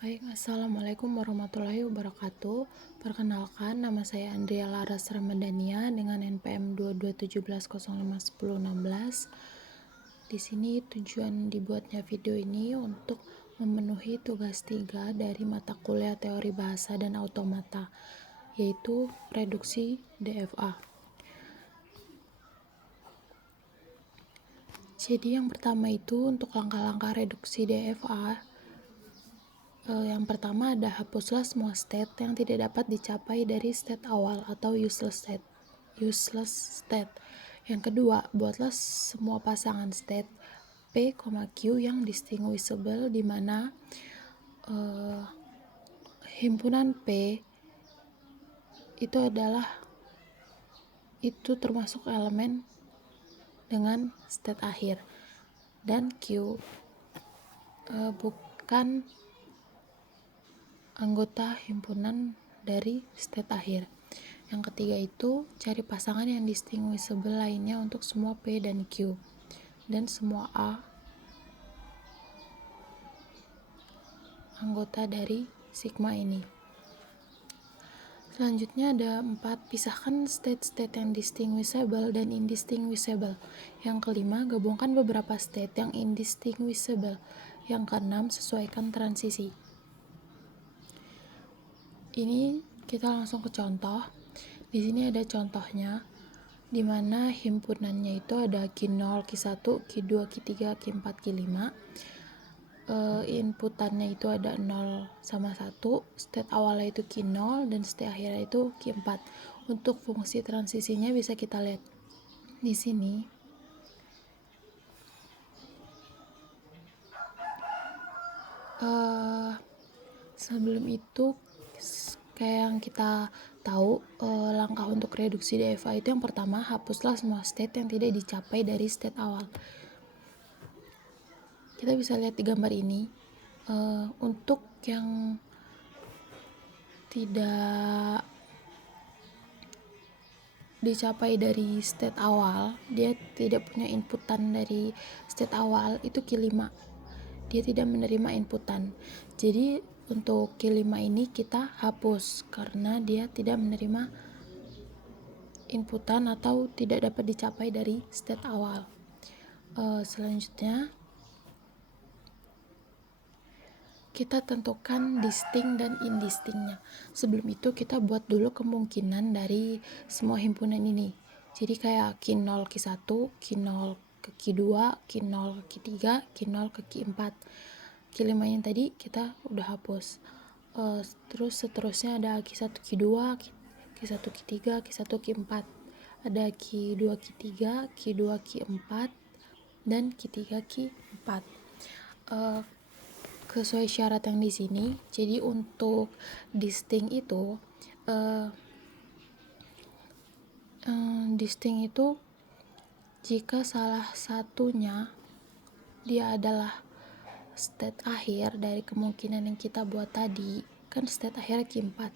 Baik, Assalamualaikum warahmatullahi wabarakatuh. Perkenalkan, nama saya Andrea Laras Ramadhania dengan NPM 2217051016. Di sini tujuan dibuatnya video ini untuk memenuhi tugas 3 dari mata kuliah teori bahasa dan automata, yaitu reduksi DFA. Jadi yang pertama itu untuk langkah-langkah reduksi DFA. Yang pertama ada hapuslah semua state yang tidak dapat dicapai dari state awal atau useless state. Yang kedua, buatlah semua pasangan state P, Q yang distinguishable, di mana himpunan P itu termasuk elemen dengan state akhir, dan Q bukan anggota himpunan dari state akhir. Yang ketiga itu cari pasangan yang distinguishable lainnya untuk semua P dan Q dan semua A anggota dari sigma ini. Selanjutnya ada 4, pisahkan state-state yang distinguishable dan indistinguishable. Yang kelima, gabungkan beberapa state yang indistinguishable. Yang keenam, sesuaikan transisi. Ini kita langsung ke contoh. Di sini ada contohnya, di mana himpunannya itu ada Q0, Q1, Q2, Q3, Q4, Q5. Inputannya itu ada 0 sama 1, state awalnya itu Q0 dan state akhirnya itu Q4. Untuk fungsi transisinya bisa kita lihat di sini. Sebelum itu, kayak yang kita tahu, langkah untuk reduksi DFA itu yang pertama, hapuslah semua state yang tidak dicapai dari state awal. Kita bisa lihat di gambar ini, untuk yang tidak dicapai dari state awal, dia tidak punya inputan dari state awal, itu Q5. Dia tidak menerima inputan. Jadi untuk Q5 ini kita hapus karena dia tidak menerima inputan atau tidak dapat dicapai dari state awal. Selanjutnya kita tentukan distinct dan indistinctnya. Sebelum itu kita buat dulu kemungkinan dari semua himpunan ini. Jadi kayak Q0 Q1, Q0 ke Q2, Q0 ke Q3, Q0 ke Q4. Q5 yang tadi kita udah hapus. Terus seterusnya ada Q1 Q2, Q1 Q3, Q1 Q4. Ada Q2 Q3, Q2 Q4, dan Q3 Q4. Sesuai syarat yang di sini. Jadi untuk distinct itu jika salah satunya dia adalah state akhir dari kemungkinan yang kita buat tadi, kan state akhir Q4.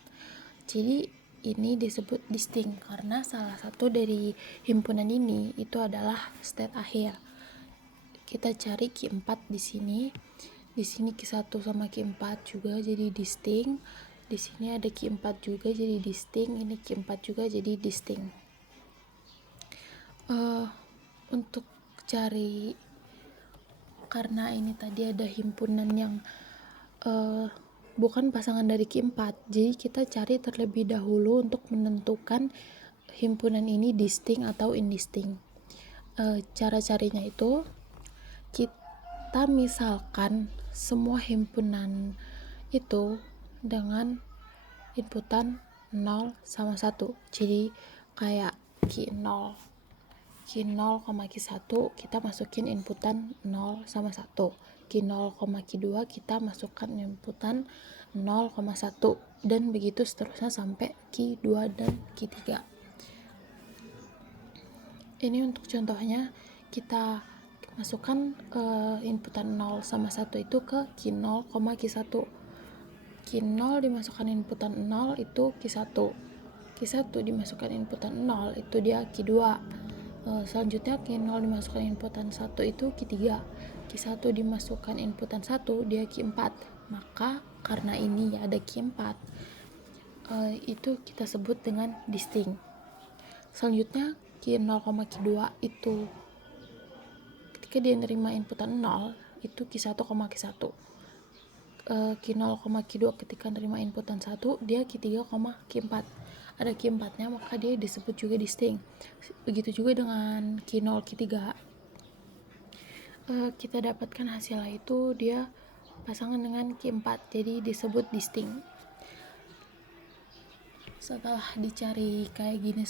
Jadi ini disebut distinct karena salah satu dari himpunan ini itu adalah state akhir. Kita cari Q4 di sini. Di sini Q1 sama Q4 juga jadi distinct. Di sini ada Q4 juga jadi distinct. Ini Q4 juga jadi distinct. Untuk cari, karena ini tadi ada himpunan yang bukan pasangan dari Q4, jadi kita cari terlebih dahulu untuk menentukan himpunan ini distinct atau indistinct. Cara carinya itu kita misalkan semua himpunan itu dengan inputan 0 sama 1. Jadi kayak Q0, Q1 kita masukin inputan 0 sama 1. Q0, Q2 kita masukkan inputan 0,1 dan begitu seterusnya sampai Q2 dan Q3. Ini untuk contohnya, kita masukkan inputan 0 sama 1 itu ke Q0, Q1. Q0 dimasukkan inputan 0 itu Q1. Q1 dimasukkan inputan 0 itu dia Q2. Selanjutnya Q0 dimasukkan inputan 1 itu Q3. Q1 dimasukkan inputan 1, dia Q4. Maka karena ini ada Q4, itu kita sebut dengan distinct. Selanjutnya Q0, Q2 itu ketika dia nerima inputan 0, itu Q1, Q1. Q0, Q2 ketika nerima inputan 1, dia Q3, Q4. Ada Q4 nya, maka dia disebut juga distinct. Begitu juga dengan Q0, Q3, kita dapatkan hasilnya itu dia pasangan dengan Q4, jadi disebut distinct. Setelah dicari kayak gini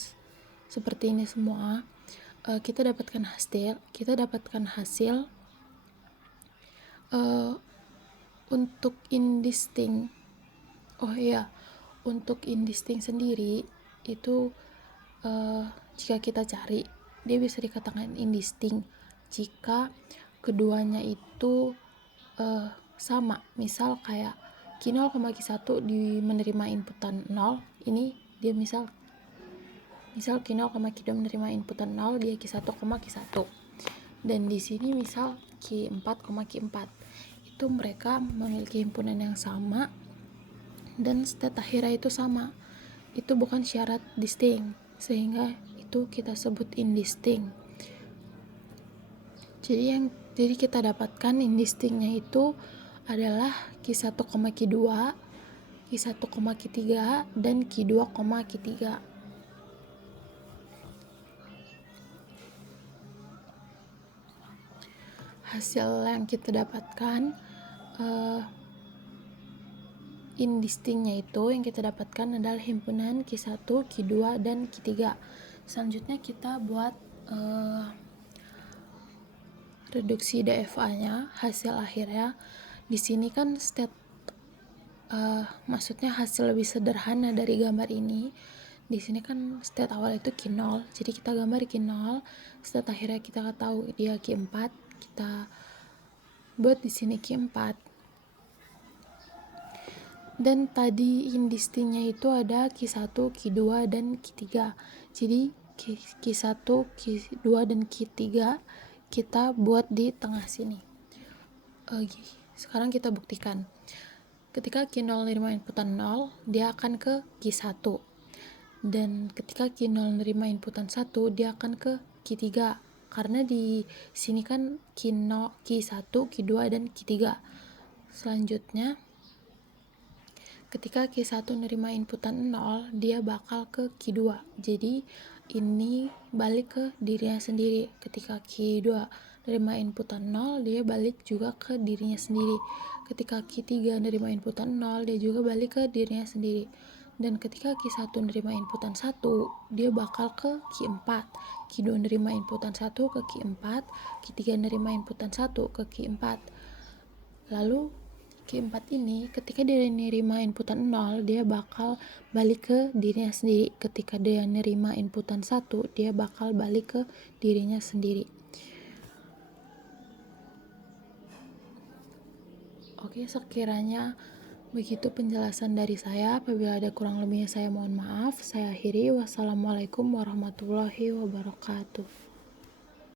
seperti ini semua, kita dapatkan hasil untuk indistinct. Untuk indistinct sendiri itu jika kita cari, dia bisa dikatakan indistinct jika keduanya itu sama. Misal kayak Q0, Q1 menerima inputan 0, ini dia misal Q0, Q2 menerima inputan 0, dia Q1, Q1. Dan di sini misal Q4, Q4. Itu mereka memiliki himpunan yang sama dan state akhirnya itu sama. Itu bukan syarat distinct, sehingga itu kita sebut indistinct. Jadi kita dapatkan indistinctnya itu adalah Q1, Q2, Q1, Q3, dan Q2, Q3. Hasil yang kita dapatkan indistinctnya itu yang kita dapatkan adalah himpunan Q1, Q2, dan Q3. Selanjutnya kita buat reduksi DFA-nya, hasil akhirnya. Di sini kan maksudnya hasil lebih sederhana dari gambar ini. Di sini kan state awal itu Q0, jadi kita gambar Q0. State akhirnya kita tahu dia Q4, kita buat di sini Q4. Dan tadi indistinctnya itu ada Q1, Q2, dan Q3. Jadi Q1, Q2, dan Q3 kita buat di tengah sini. Sekarang kita buktikan. Ketika Q0 menerima inputan 0, dia akan ke Q1. Dan ketika Q0 menerima inputan 1, dia akan ke Q3. Karena di sini kan Q1, Q2, dan Q3. Selanjutnya, ketika Q1 menerima inputan 0, dia bakal ke Q2. Jadi ini balik ke dirinya sendiri. Ketika Q2 menerima inputan 0, dia balik juga ke dirinya sendiri. Ketika Q3 menerima inputan 0, dia juga balik ke dirinya sendiri. Dan ketika Q1 menerima inputan 1, dia bakal ke Q4. Q2 menerima inputan 1 ke Q4, Q3 menerima inputan 1 ke Q4. Lalu Q4 ini ketika dia nerima inputan 0, dia bakal balik ke dirinya sendiri. Ketika dia nerima inputan 1, dia bakal balik ke dirinya sendiri. Oke, sekiranya begitu penjelasan dari saya. Apabila ada kurang lebihnya saya mohon maaf. Saya akhiri. Wassalamualaikum warahmatullahi wabarakatuh.